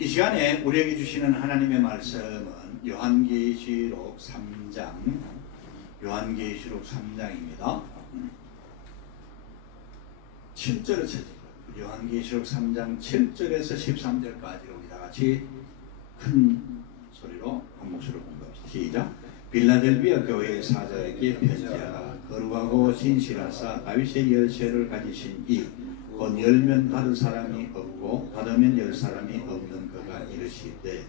이 시간에 우리에게 주시는 하나님의 말씀은 요한계시록 3장입니다. 7절을 찾습니다. 요한계시록 3장 7절에서 13절까지 우리 다같이 큰 소리로 한 목소리로 공부합시다. 시작. 빌라델비아 교회의 사자에게 편지하라. 거룩하고 진실하사 다윗의 열쇠를 가지신 이 곧 열면 닫을 사람이 없고 닫으면 열 사람이 없는 그가 이르시되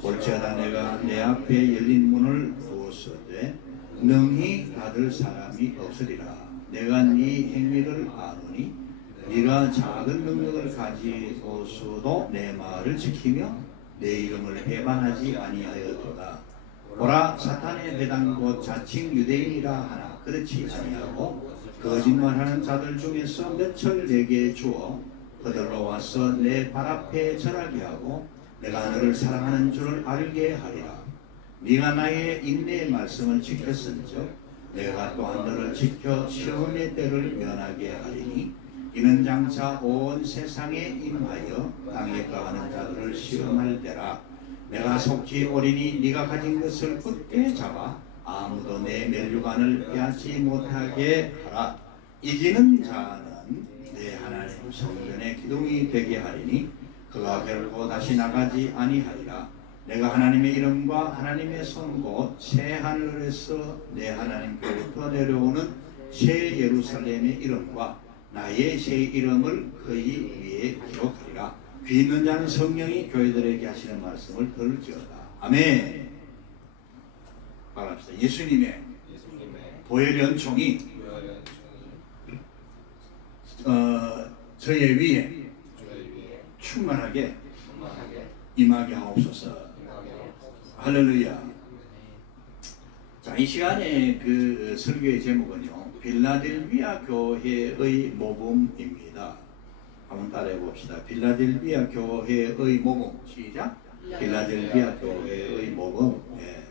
볼지어다 내가 내 앞에 열린 문을 두었으되 능히 닫을 사람이 없으리라. 내가 네 행위를 아노니 네가 작은 능력을 가지고서도 내 말을 지키며 내 이름을 배반하지 아니하였도다. 보라, 사탄의 배당 곧 자칭 유대인이라 하나 그렇지 아니하고 거짓말하는 자들 중에서 몇철 내게 주어 그들로 와서 내 발 앞에 절하게 하고 내가 너를 사랑하는 줄을 알게 하리라. 네가 나의 인내의 말씀을 지켰은즉 내가 또한 너를 지켜 시험의 때를 면하게 하리니 이는 장차 온 세상에 임하여 땅에 거하는 자들을 시험할 때라. 내가 속지 오리니 네가 가진 것을 굳게 잡아 아무도 내 면류관을 빼앗지 못하게 하라. 이기는 자는 내 하나님 성전의 기둥이 되게 하리니 그가 결코 다시 나가지 아니하리라. 내가 하나님의 이름과 하나님의 손 곧 새 하늘에서 내 하나님께로부터 내려오는 새 예루살렘의 이름과 나의 새 이름을 그의 위에 기록하리라. 귀 있는 자는 성령이 교회들에게 하시는 말씀을 들을지어다. 아멘. 말합시다. 예수님의 보혈 연총이 저의 위에 충만하게 임하게 하옵소서. 할렐루야. 자, 이 시간에 그 설교의 제목은요, 빌라델비아 교회의 모범입니다. 한번 따라해 봅시다. 빌라델비아 교회의 모범. 시작. 빌라델비아 교회의 모범. 예.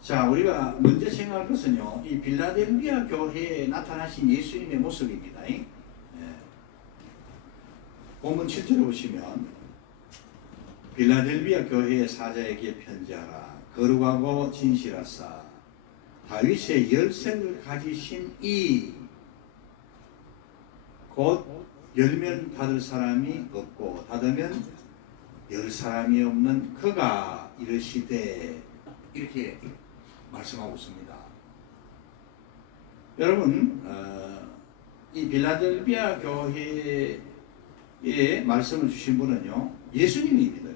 자, 우리가 먼저 생각할 것은요, 이 빌라델비아 교회에 나타나신 예수님의 모습입니다. 예. 본문 7절에 보시면 빌라델비아 교회의 사자에게 편지하라. 거룩하고 진실하사 다윗의 열쇠를 가지신 이 곧 열면 닫을 사람이 없고 닫으면 열 사람이 없는 그가 이르시되 이렇게 말씀하고 있습니다. 여러분, 이 빌라델비아 교회에 말씀을 주신 분은요, 예수님입니다.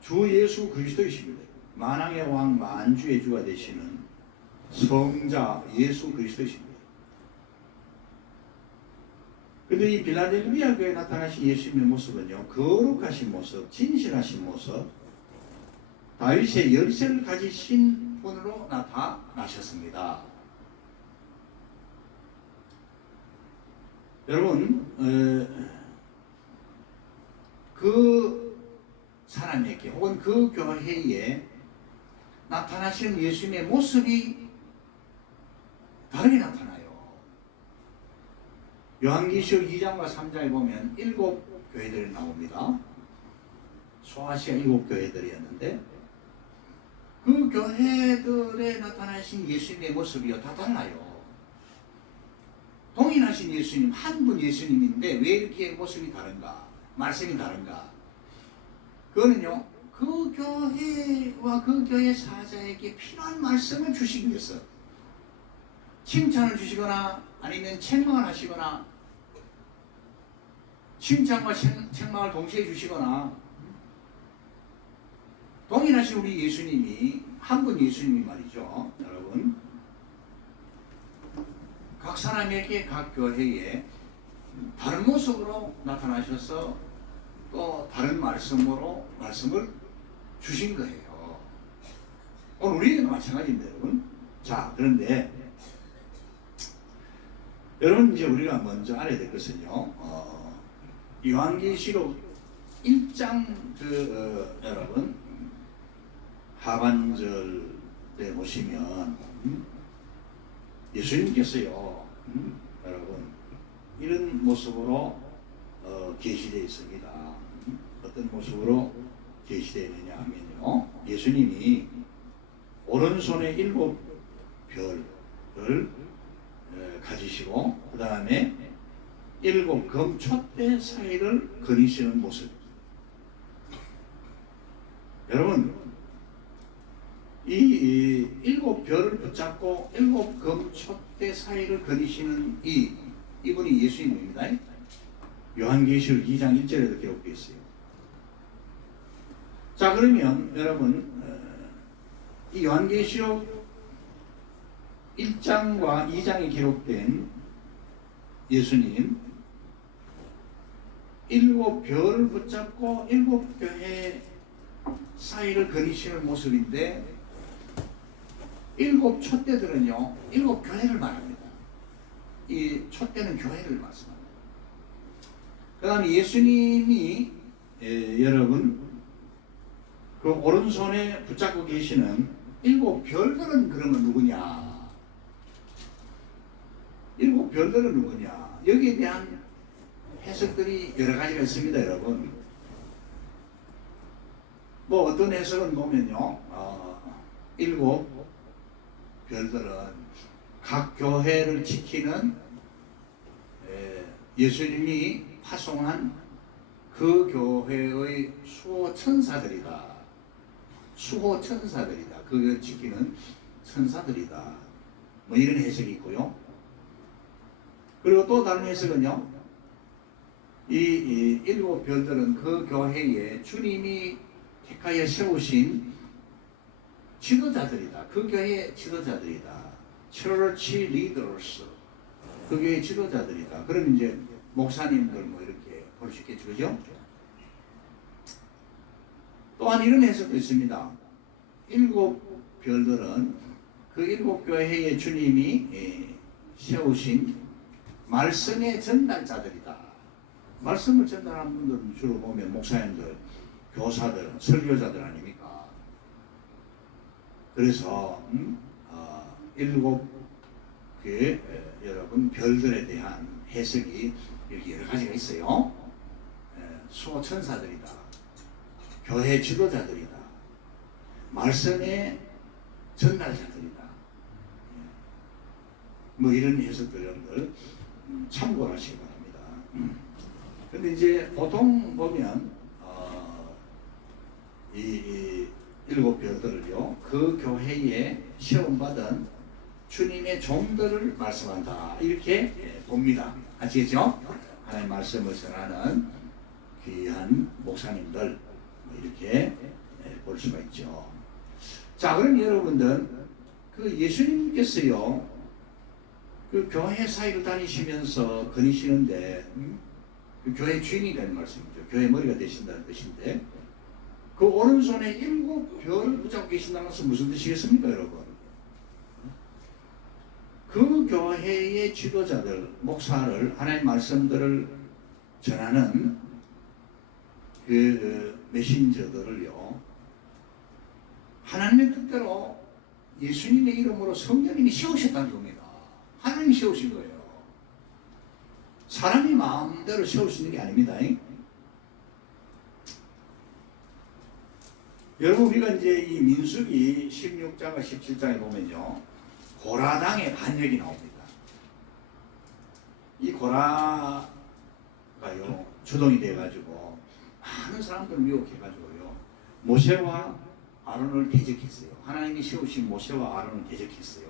주 예수 그리스도이십니다. 만왕의 왕 만주의 주가 되시는 성자 예수 그리스도이십니다. 그런데 이 빌라델비아 교회에 나타나신 예수님의 모습은요, 거룩하신 모습, 진실하신 모습, 다윗의 열쇠를 가지신 분으로 나타나셨습니다. 여러분, 그 사람에게 혹은 그 교회에 나타나시는 예수님의 모습이 다르게 나타나요. 요한계시록 2장과 3장에 보면 7 교회들이 나옵니다. 소아시아 7 교회들이었는데 그 교회들에 나타나신 예수님의 모습이요, 다 달라요. 동일하신 예수님, 한 분 예수님인데 왜 이렇게 모습이 다른가? 말씀이 다른가? 그거는요, 그 교회와 그 교회 사자에게 필요한 말씀을 주시기 위해서 칭찬을 주시거나 아니면 책망을 하시거나 칭찬과 책망을 동시에 주시거나 동일하신 우리 예수님이 한 분 예수님이 말이죠. 여러분, 각 사람에게 각 교회에 다른 모습으로 나타나셔서 또 다른 말씀으로 말씀을 주신 거예요. 오늘 우리는 마찬가지입니다, 여러분. 자, 그런데 여러분, 이제 우리가 먼저 알아야 될 것은요, 요한계시록 1장 여러분 하반절에 보시면 예수님께서요, 여러분 이런 모습으로 계시되어 있습니다. 어떤 모습으로 계시되어 있느냐 하면요, 예수님이 오른손에 7 별을 가지시고 그 다음에 7 금촛대 사이를 거니시는 모습. 여러분, 이 7 별을 붙잡고 7 금촛대 사이를 거니시는 이분이 예수님입니다. 요한계시록 2장 1절에도 기록되어 있어요. 자, 그러면 여러분, 이 요한계시록 1장과 2장에 기록된 예수님 7 별을 붙잡고 7 교회 사이를 거니시는 모습인데, 7 촛대들은요 7 교회를 말합니다. 이 촛대는 교회를 말씀합니다. 그 다음에 예수님이 여러분 그 오른손에 붙잡고 계시는 7 별들은 그러면 누구냐? 7 별들은 누구냐? 여기에 대한 해석들이 여러 가지가 있습니다, 여러분. 뭐 어떤 해석은 보면요, 7 별들은 각 교회를 지키는 예수님이 파송한 그 교회의 수호 천사들이다. 수호 천사들이다. 그걸 지키는 천사들이다. 뭐 이런 해석이 있고요. 그리고 또 다른 해석은요, 이 7 별들은 그 교회에 주님이 택하여 세우신 지도자들이다. 그 교회의 지도자들이다. Church leaders. 그 교회의 지도자들이다. 그럼 이제 목사님들 뭐 이렇게 볼 수 있겠죠, 그죠? 또한 이런 해석도 있습니다. 7 별들은 그 7 교회의 주님이 세우신 말씀의 전달자들이다. 말씀을 전달하는 분들은 주로 보면 목사님들, 교사들, 설교자들 아닙니까? 그래서 7 그 여러분 별들에 대한 해석이 여기 여러 가지가 있어요. 수호 천사들이다. 교회 지도자들이다. 말씀의 전달자들이다. 뭐 이런 해석들 여러분들 참고를 하시기 바랍니다. 근데 이제 보통 보면 이 7 별들을요, 그 교회에 시험받은 주님의 종들을 말씀한다. 이렇게 봅니다. 아시겠죠? 하나님의 말씀을 전하는 귀한 목사님들, 이렇게 볼 수가 있죠. 자, 그럼 여러분들, 그 예수님께서요, 그 교회 사이를 다니시면서 거니시는데, 그 교회 주인이 되는 말씀이죠. 교회 머리가 되신다는 뜻인데, 그 오른손에 7 별을 붙잡고 계신다는 것은 무슨 뜻이겠습니까, 여러분? 그 교회의 지도자들, 목사를, 하나님의 말씀들을 전하는 그 메신저들을요, 하나님의 뜻대로 예수님의 이름으로 성령님이 세우셨다는 겁니다. 하나님이 세우신 거예요. 사람이 마음대로 세울 수 있는 게 아닙니다. 여러분, 우리가 이제 이 민수기 16장과 17장에 보면요, 고라당의 반역이 나옵니다. 이 고라가요, 주동이 돼가지고 많은 사람들을 미혹해가지고요, 모세와 아론을 대적했어요. 하나님이 세우신 모세와 아론을 대적했어요.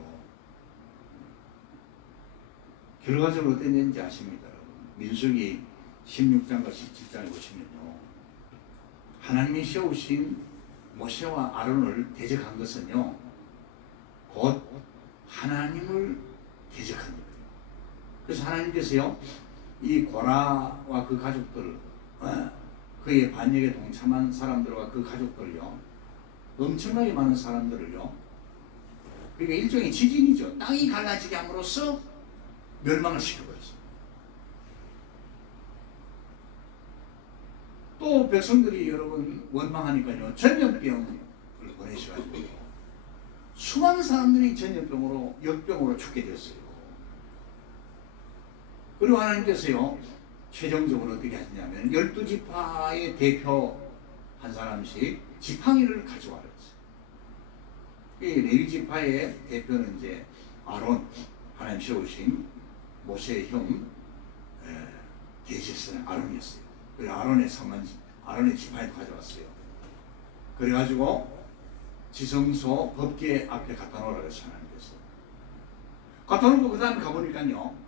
결과적으로 어떤 일인지 아십니까, 여러분? 민수기 16장과 17장에 보시면요, 하나님이 세우신 모세와 아론을 대적한 것은요, 곧 하나님을 대적한 거예요. 그래서 하나님께서요, 이 고라와 그 가족들, 그의 반역에 동참한 사람들과 그 가족들을요, 엄청나게 많은 사람들을요, 그러니까 일종의 지진이죠. 땅이 갈라지게 함으로써 멸망을 시켜버렸어요. 또 백성들이 여러분 원망하니까요, 전염병을 보내셔가지고요, 수많은 사람들이 전염병으로, 역병으로 죽게 됐어요. 그리고 하나님께서요, 최종적으로 어떻게 하시냐면 12지파의 대표 한 사람씩 지팡이를 가져와라 했어요. 이 레위지파의 대표는 이제 아론, 하나님 세우신 모세의 형 대제사장 아론이었어요. 그래서 아론의 지팡이를 가져왔어요. 그래가지고 지성소 법궤 앞에 갖다 놓으라고 해서 하나님께서 갖다 놓고 그 다음에 가보니까요,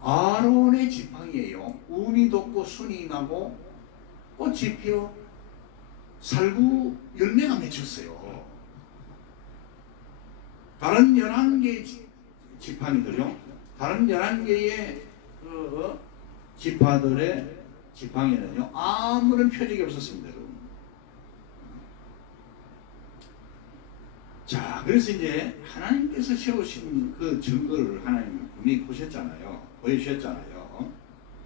아론의 지팡이에요. 운이 돋고 순이 나고 꽃이 피어 살구 열매가 맺혔어요. 다른 11개의 지팡이들요, 다른 11개의 지파들의 지팡이는요 아무런 표적이 없었습니다. 여러분. 자, 그래서 이제 하나님께서 세우신 그 증거를 하나님이 보여주셨잖아요.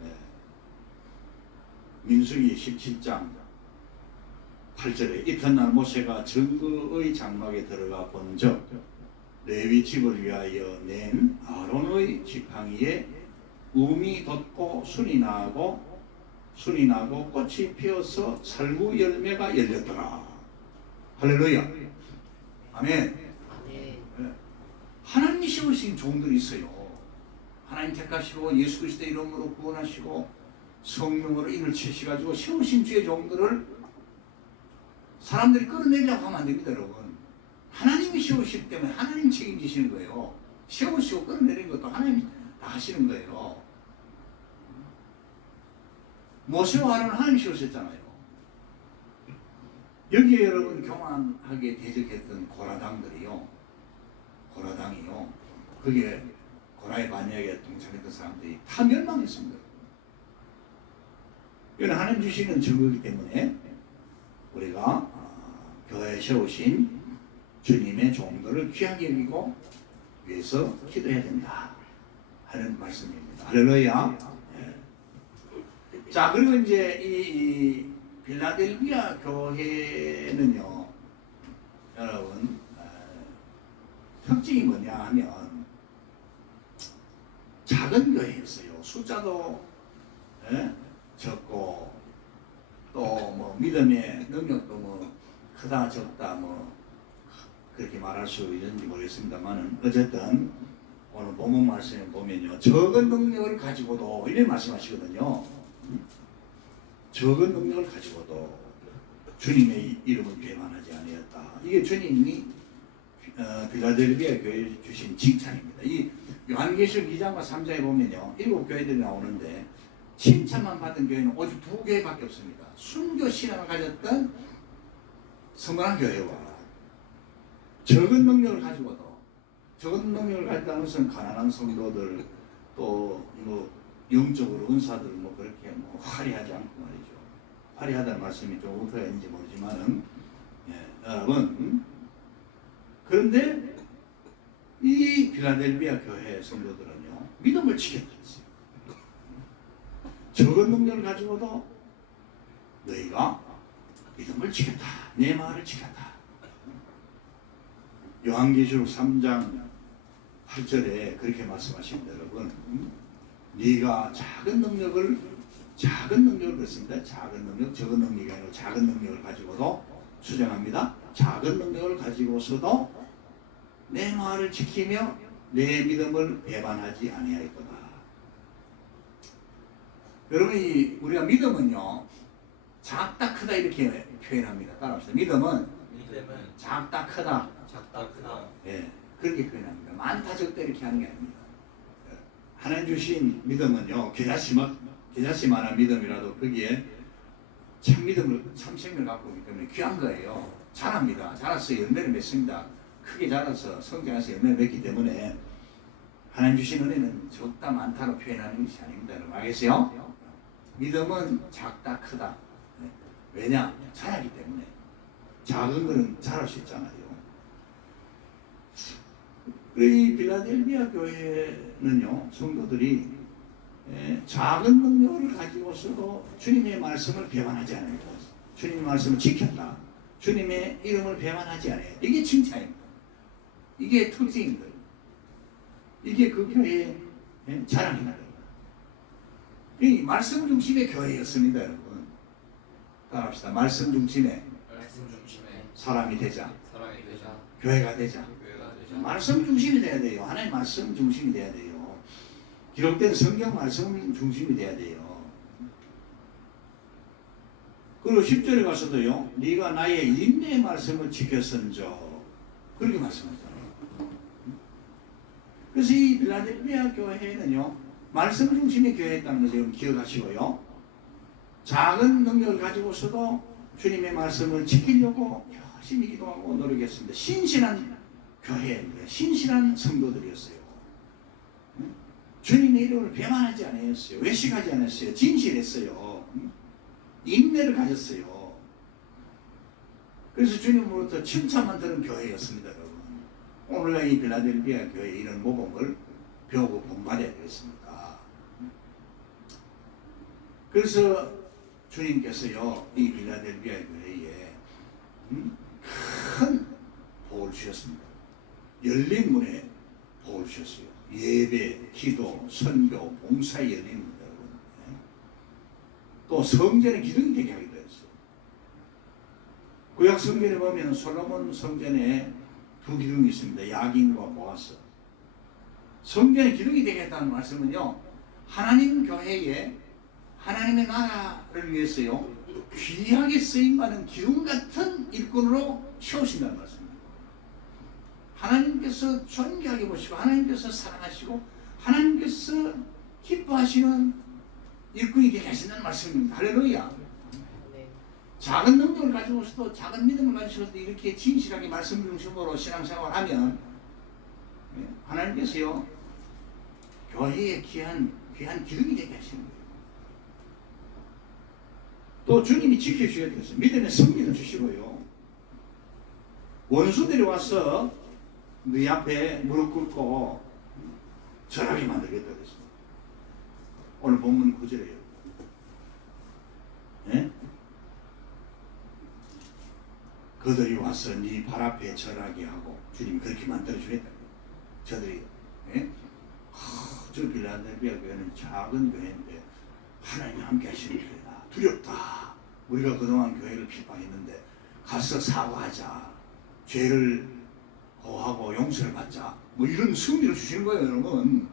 네. 민수기 17장 8절에 이튿날 모세가 증거의 장막에 들어가 본즉 레위 집을 위하여 낸 아론의 지팡이에 움이 돋고 순이 나고 꽃이 피어서 살구 열매가 열렸더라. 할렐루야. 아멘. 네. 하나님이 세우신 종들이 있어요. 하나님 택하시고 예수 그리스도의 이름으로 구원하시고 성령으로 인을 채시가지고 세우신 주의 종들을 사람들이 끌어내려고 하면 안 됩니다, 여러분. 하나님이 세우시기 때문에 하나님 책임지시는 거예요. 세우시고 끌어내리는 것도 하나님이 다 하시는 거예요. 모세와 아론은 하나님이 세우셨잖아요. 여기에 여러분 교만하게 대적했던 고라당이요, 거기에 고라의 반역에 동참했던 사람들이 다 멸망했습니다. 이건 하나님 주시는 증거이기 때문에 우리가 교회에 세우신 주님의 종들을 귀하게 여기고 위해서 기도해야 된다 하는 말씀입니다. 할렐루야. 네. 자, 그리고 이제 이 빌라델비아 교회는요, 여러분 특징이 뭐냐 하면 작은 교회였어요. 숫자도 적고 또 뭐 믿음의 능력도 뭐 크다 적다 뭐 그렇게 말할 수 있는지 모르겠습니다만은 어쨌든 오늘 본문 말씀에 보면요, 적은 능력을 가지고도 이렇게 말씀하시거든요. 적은 능력을 가지고도 주님의 이름을 배반하지 아니었다. 이게 주님이 빌라델비아 교회에 주신 칭찬입니다. 이 요한계시록 2장과 3장에 보면요, 7교회들이 나오는데 칭찬만 받은 교회는 오직 2교회밖에 없습니다. 순교 신앙을 가졌던 성공한 교회와 적은 능력을 가지고도, 적은 능력을 가졌다는 것은 가난한 성도들 또 뭐 영적으로 은사들 뭐 그렇게 뭐 화려하지 않고 말이죠. 화려하다는 말씀이 좀 어떻게 있는지 모르지만은 여러분, 그런데 이 빌라델비아 교회 성도들은요 믿음을 지켰다 했어요. 적은 능력을 가지고도 너희가 믿음을 지켰다, 내 말을 지켰다. 요한계시록 3장 8절에 그렇게 말씀하십니다. 여러분, 네가 작은 능력을 그랬습니다. 작은 능력, 적은 능력이 아니고 작은 능력을 가지고도 수정합니다. 작은 능력을 가지고서도 내 말을 지키며 내 믿음을 배반하지 아니하였도다. 여러분, 우리가 믿음은요 작다 크다 이렇게 표현합니다. 따라합시다. 믿음은 작다 크다. 예, 그렇게 표현합니다. 많다 적다 이렇게 하는 게 아닙니다. 하나님 주신 믿음은요, 겨자씨만한 믿음이라도 거기에 참 믿음을, 참 생명을 갖고 있기 때문에 귀한 거예요. 자랍니다. 자라서 열매를 맺습니다. 크게 자라서 성장해서 열매를 맺기 때문에 하나님 주신 은혜는 적다 많다로 표현하는 것이 아닙니다. 여러분 알겠어요? 믿음은 작다 크다. 왜냐? 자라기 때문에. 작은 거는 자랄 수 있잖아요. 이 빌라델비아 교회는요, 성도들이 작은 능력을 가지고서도 주님의 말씀을 배반하지 않아요. 주님의 말씀을 지켰다. 주님의 이름을 배반하지 않아요. 이게 칭찬입니다. 이게 특징입니다. 이게 그 교회의 자랑입니다. 이 말씀 중심의 교회였습니다, 여러분. 따라합시다. 말씀 중심의 사람이 되자. 교회가 되자. 말씀 중심이 돼야 돼요. 하나님 말씀 중심이 돼야 돼요. 기록된 성경 말씀 중심이 돼야 돼요. 그리고 10절에 가서도요, 네가 나의 인내의 말씀을 지켰은저, 그렇게 말씀하잖아요. 그래서 이 빌라델비아 교회는요, 말씀 중심의 교회였다는 것을 기억하시고요, 작은 능력을 가지고서도 주님의 말씀을 지키려고 열심히 기도하고 노력했습니다. 신실한 교회입니다. 신실한 성도들이었어요. 주님의 이름을 배반하지 않았어요. 외식하지 않았어요. 진실했어요. 인내를 가졌어요. 그래서 주님으로부터 칭찬만 들은 교회였습니다, 여러분. 오늘날 이 빌라델비아 교회 이런 모범을 배우고 본받아야 되겠습니다. 그래서 주님께서요, 이 빌라델비아 교회에 큰 복을 주셨습니다. 열린 문에 복을 주셨어요. 예배, 기도, 선교, 봉사에 열린 문. 또 성전의 기둥이 되게 하기도 했어요. 구약 성전에 보면 솔로몬 성전에 두 기둥이 있습니다. 야긴과 보아스. 성전의 기둥이 되게 했다는 말씀은요, 하나님 교회에 하나님의 나라를 위해서요, 귀하게 쓰임받은 기둥 같은 일꾼으로 채우신다는 말씀입니다. 하나님께서 존귀하게 보시고 하나님께서 사랑하시고 하나님께서 기뻐하시는 일꾼이 되게 하신다는 말씀입니다. 할렐루야. 작은 능력을 가지고서도, 작은 믿음을 가지고서도 이렇게 진실하게 말씀 중심으로 신앙생활을 하면 하나님께서요, 교회의 귀한 기둥이 되게 하시는 거예요. 또 주님이 지켜주셔야 되겠어요. 믿음의 승리를 주시고요, 원수들이 와서 네 앞에 무릎 꿇고 절하게 만들겠다 그랬어요. 오늘 본문 9절이에요. 예? 그들이 와서 네 발 앞에 절하게 하고, 주님이 그렇게 만들어주겠다. 저들이, 예? 저 빌라델비아 교회는 작은 교회인데 하나님이 함께 하시는 교회다. 두렵다. 우리가 그동안 교회를 핍박했는데 가서 사과하자. 죄를 고하고 용서를 받자. 뭐 이런 승리를 주시는 거예요, 여러분.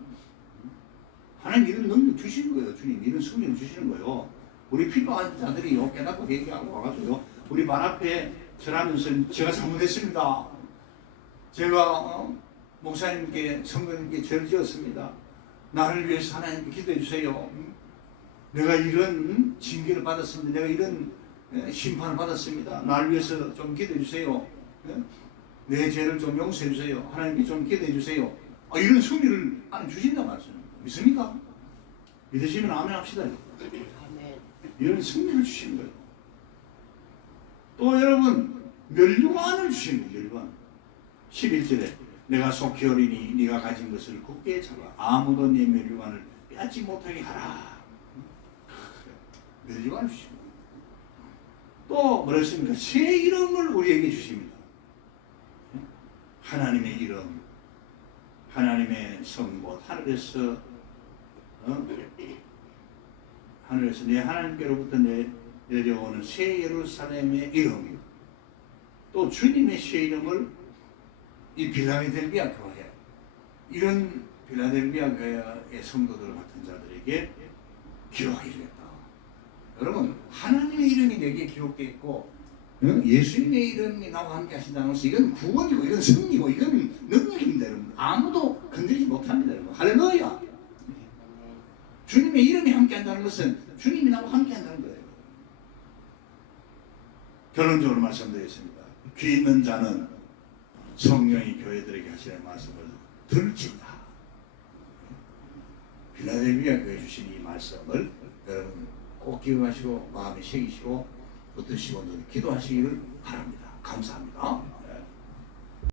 하나님 이런 능력 주시는 거예요. 주님 이런 승리를 주시는 거예요. 우리 핍박한 자들이 깨닫고 얘기하고 와가지고요, 우리 말 앞에 절하면서 제가 잘못했습니다. 제가 목사님께, 성도님께 죄를 지었습니다. 나를 위해서 하나님께 기도해 주세요. 내가 이런 징계를 받았습니다. 내가 이런 심판을 받았습니다. 나를 위해서 좀 기도해 주세요. 내 죄를 좀 용서해 주세요. 하나님께 좀 기도해 주세요. 이런 승리를 하나님 주신단 말씀입니다. 믿습니까? 믿으시면 아멘 합시다. 이런 승리를 주시는 거예요. 또 여러분, 멸류관을 주시는 거예요. 멸류관. 11절에 내가 속히 오리니 네가 가진 것을 굳게 잡아 아무도 네 멸류관을 빼앗지 못하게 하라. 멸류관을 주시는 거예요. 또 뭐라 했습니까? 새 이름을 우리에게 주십니다. 하나님의 이름, 하나님의 성못, 하늘에서 내 하나님께로부터 내려오는 새 예루살렘의 이름, 또 주님의 새 이름을 이 빌라델비아 교회, 이런 빌라델비아 교회의 성도들 같은 자들에게 기록하겠다. 여러분, 하나님의 이름이 내게 기록되어 있고 예수님의 이름이 나와 함께 하신다는 것은 이건 구원이고 이건 승리고 이건 능력입니다. 여러분, 아무도 건드리지 못합니다. 여러분, 할렐루야. 주님의 이름이 함께 한다는 것은 주님이 나와 함께 한다는 거예요. 결론적으로 말씀드리겠습니다. 귀 있는 자는 성령이 교회들에게 하시는 말씀을 들을지다. 빌라델비아 교회 주신 이 말씀을 여러분 꼭 기억하시고 마음에 새기시고 붙드시고 기도하시기를 바랍니다. 감사합니다.